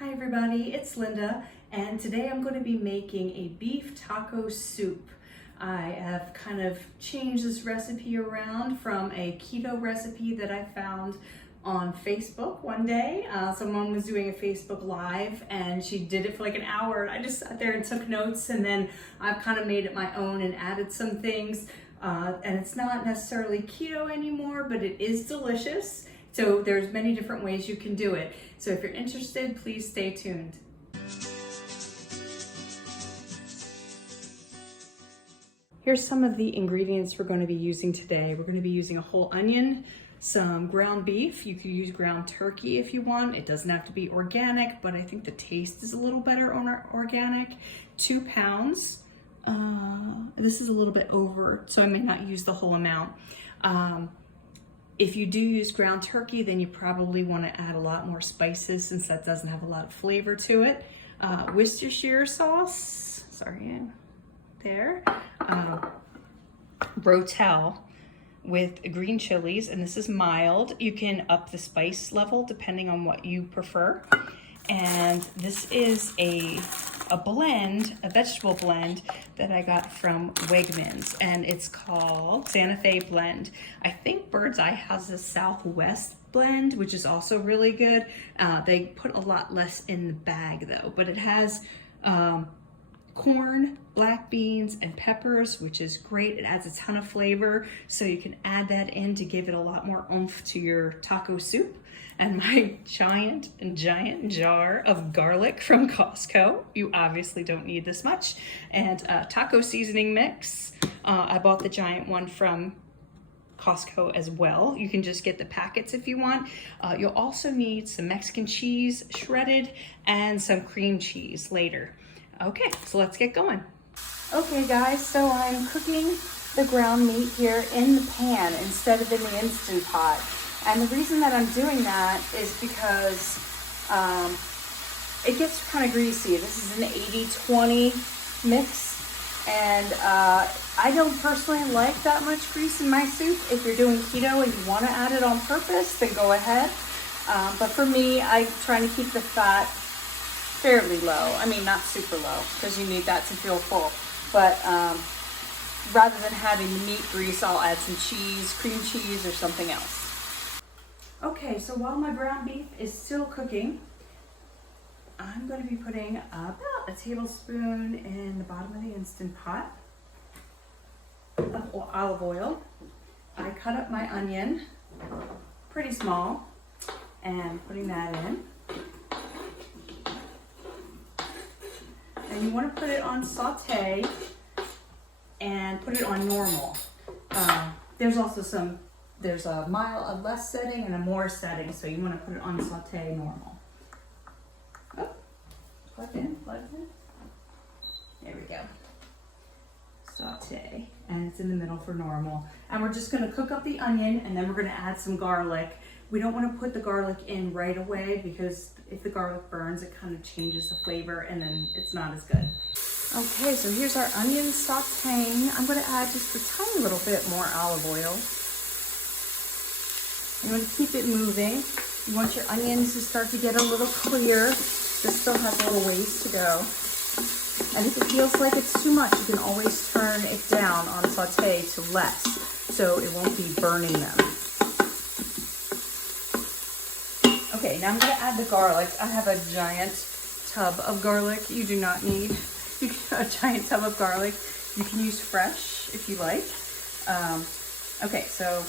Hi everybody, it's Linda, and today I'm going to be making a beef taco soup. I have kind of changed this recipe around from a keto recipe that I found on Facebook one day. Someone was doing a Facebook Live and she did it for like an hour, and I just sat there and took notes, and then I've kind of made it my own and added some things. And it's not necessarily keto anymore, but it is delicious. So there's many different ways you can do it. So if you're interested, please stay tuned. Here's some of the ingredients we're going to be using today. We're going to be using a whole onion, some ground beef. You could use ground turkey if you want. It doesn't have to be organic, but I think the taste is a little better on organic. 2 pounds. This is a little bit over, so I may not use the whole amount. If you do use ground turkey, then you probably want to add a lot more spices since that doesn't have a lot of flavor to it. Worcestershire sauce, Rotelle with green chilies, and this is mild. You can up the spice level depending on what you prefer. And this is a blend, a vegetable blend that I got from Wegman's, and it's called Sante blend. I think Bird's Eye has a Southwest blend, which is also really good. They put a lot less in the bag though, but it has corn, black beans, and peppers, which is great. It adds a ton of flavor, so you can add that in to give it a lot more oomph to your taco soup. And my giant jar of garlic from Costco. You obviously don't need this much. And taco seasoning mix. I bought the giant one from Costco as well. You can just get the packets if you want. You'll also need some Mexican cheese shredded and some cream cheese later. Okay, so let's get going. Okay guys, so I'm cooking the ground meat here in the pan instead of in the Instant Pot. And the reason that I'm doing that is because it gets kind of greasy. This is an 80-20 mix, and I don't personally like that much grease in my soup. If you're doing keto and you want to add it on purpose, then go ahead. But for me, I'm trying to keep the fat fairly low. I mean, not super low, because you need that to feel full. But rather than having the meat grease, I'll add some cheese, cream cheese, or something else. Okay, so while my ground beef is still cooking, I'm going to be putting about a tablespoon in the bottom of the Instant Pot of olive oil. I cut up my onion pretty small and putting that in. And you want to put it on saute and put it on normal. There's a mild, a less setting, and a more setting, so you want to put it on saute normal. Oh, plugged in. There we go. Saute, and it's in the middle for normal. And we're just going to cook up the onion, and then we're going to add some garlic. We don't want to put the garlic in right away, because if the garlic burns, it kind of changes the flavor, and then it's not as good. Okay, so here's our onion sauteing. I'm going to add just a tiny little bit more olive oil. You want to keep it moving. You want your onions to start to get a little clear. This still has a little ways to go. And if it feels like it's too much, you can always turn it down on saute to less, so it won't be burning them. Okay, now I'm going to add the garlic. I have a giant tub of garlic. You do not need a giant tub of garlic. You can use fresh if you like. Okay, so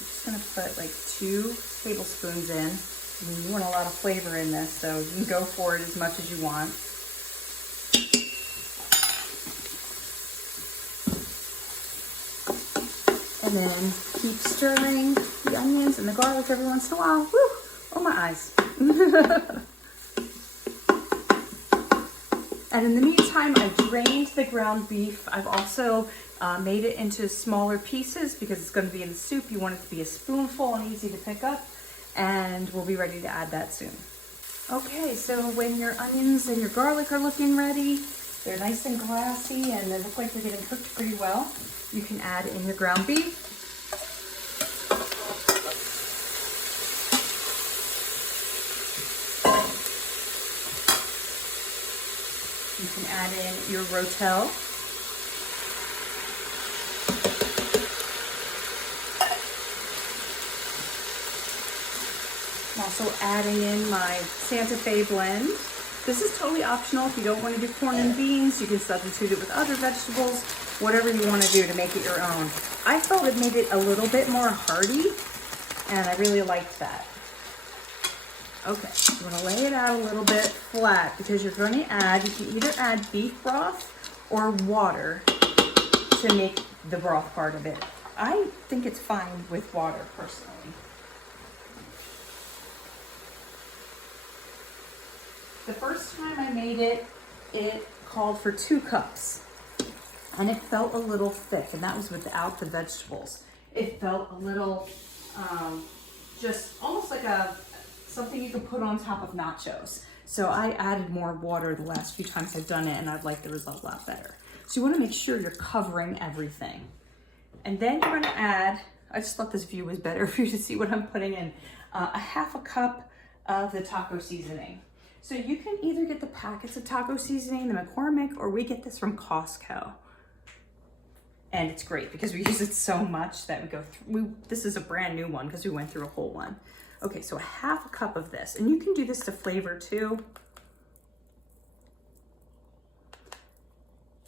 I'm just going to put like 2 tablespoons in. I mean, you want a lot of flavor in this, so you can go for it as much as you want. And then keep stirring the onions and the garlic every once in a while. Woo! Oh, my eyes. And in the meantime, I drained the ground beef. I've also made it into smaller pieces because it's going to be in the soup. You want it to be a spoonful and easy to pick up. And we'll be ready to add that soon. Okay, so when your onions and your garlic are looking ready, they're nice and glassy and they look like they're getting cooked pretty well, you can add in your ground beef. You can add in your Rotelle. I'm also adding in my Santa Fe blend. This is totally optional. If you don't want to do corn and beans, you can substitute it with other vegetables, whatever you want to do to make it your own. I felt it made it a little bit more hearty, and I really liked that. Okay, you want to lay it out a little bit flat because you're going to add, you can either add beef broth or water to make the broth part of it. I think it's fine with water personally. The first time I made it, it called for 2 cups and it felt a little thick, and that was without the vegetables. It felt a little, just almost like something you could put on top of nachos. So I added more water the last few times I've done it, and I've liked the result a lot better. So you want to make sure you're covering everything. And then you're going to add, I just thought this view was better for you to see what I'm putting in, a half a cup of the taco seasoning. So you can either get the packets of taco seasoning, the McCormick, or we get this from Costco. And it's great because we use it so much that we go through, this is a brand new one because we went through a whole one. Okay, so a half a cup of this, and you can do this to flavor too.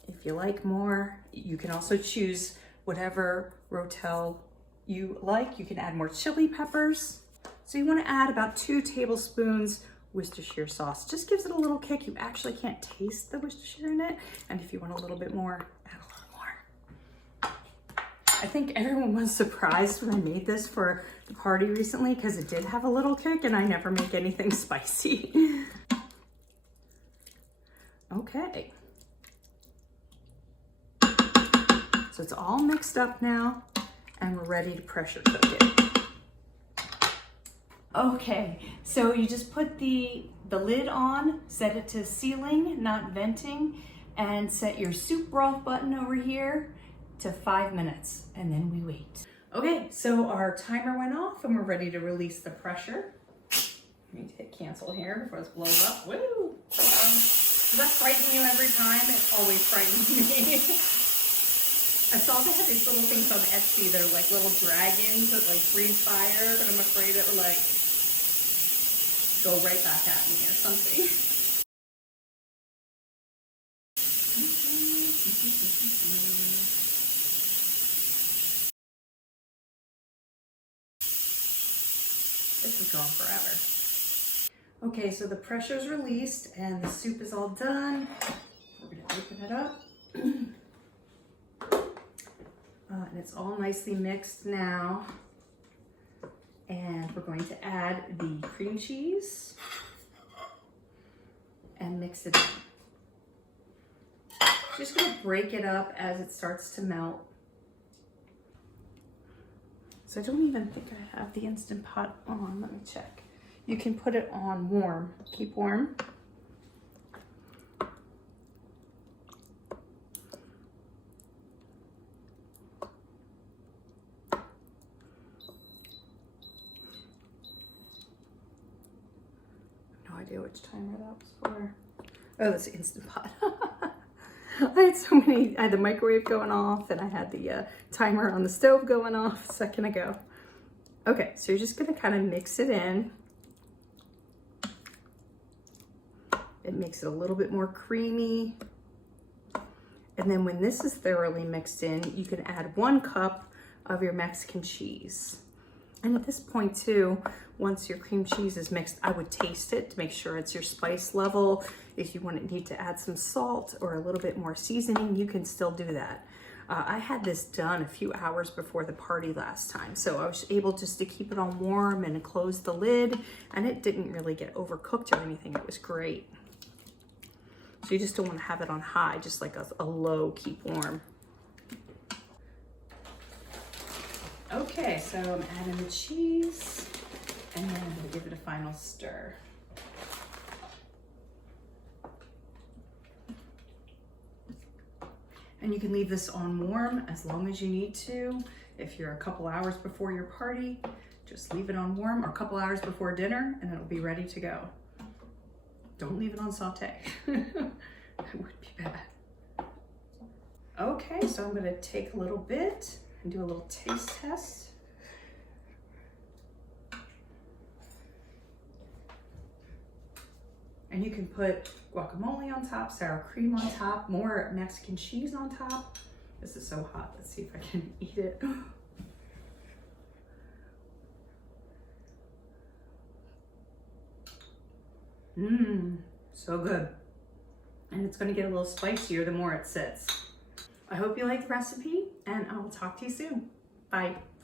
If you like more, you can also choose whatever Rotelle you like. You can add more chili peppers. So you want to add about 2 tablespoons Worcestershire sauce. Just gives it a little kick. You actually can't taste the Worcestershire in it. And if you want a little bit more, add a little more. I think everyone was surprised when I made this for the party recently because it did have a little kick, and I never make anything spicy. Okay. So it's all mixed up now, and we're ready to pressure cook it. Okay, so you just put the lid on, set it to sealing, not venting, and set your soup broth button over here to 5 minutes, and then we wait. Okay, so our timer went off and we're ready to release the pressure. I need to hit cancel here before this blows up. Woo! Does that frighten you every time? It always frightens me. I saw they had these little things on Etsy that are like little dragons that like breathe fire, but I'm afraid it will like go right back at me or something. This is going forever. Okay, so the pressure's released and the soup is all done. We're gonna open it up. And it's all nicely mixed now. And we're going to add the cream cheese and mix it in. Just gonna break it up as it starts to melt. So I don't even think I have the Instant Pot on. Let me check. You can put it on warm. Keep warm. No idea which timer that was for. Oh, that's the Instant Pot. I had so many, I had the microwave going off and I had the timer on the stove going off a second ago. Okay, so you're just gonna kind of mix it in. It makes it a little bit more creamy. And then when this is thoroughly mixed in, you can add 1 cup of your Mexican cheese. And at this point too, once your cream cheese is mixed, I would taste it to make sure it's your spice level. If you need to add some salt or a little bit more seasoning, you can still do that. I had this done a few hours before the party last time, so I was able just to keep it on warm and close the lid, and it didn't really get overcooked or anything. It was great. So you just don't want to have it on high, just like a low keep warm. Okay, so I'm adding the cheese, and then I'm gonna give it a final stir. And you can leave this on warm as long as you need to. If you're a couple hours before your party, just leave it on warm, or a couple hours before dinner, and it'll be ready to go. Don't leave it on saute. That would be bad. Okay, so I'm gonna take a little bit and do a little taste test. And you can put guacamole on top, sour cream on top, more Mexican cheese on top. This is so hot. Let's see if I can eat it. Mmm, so good. And it's gonna get a little spicier the more it sits. I hope you like the recipe, and I will talk to you soon. Bye.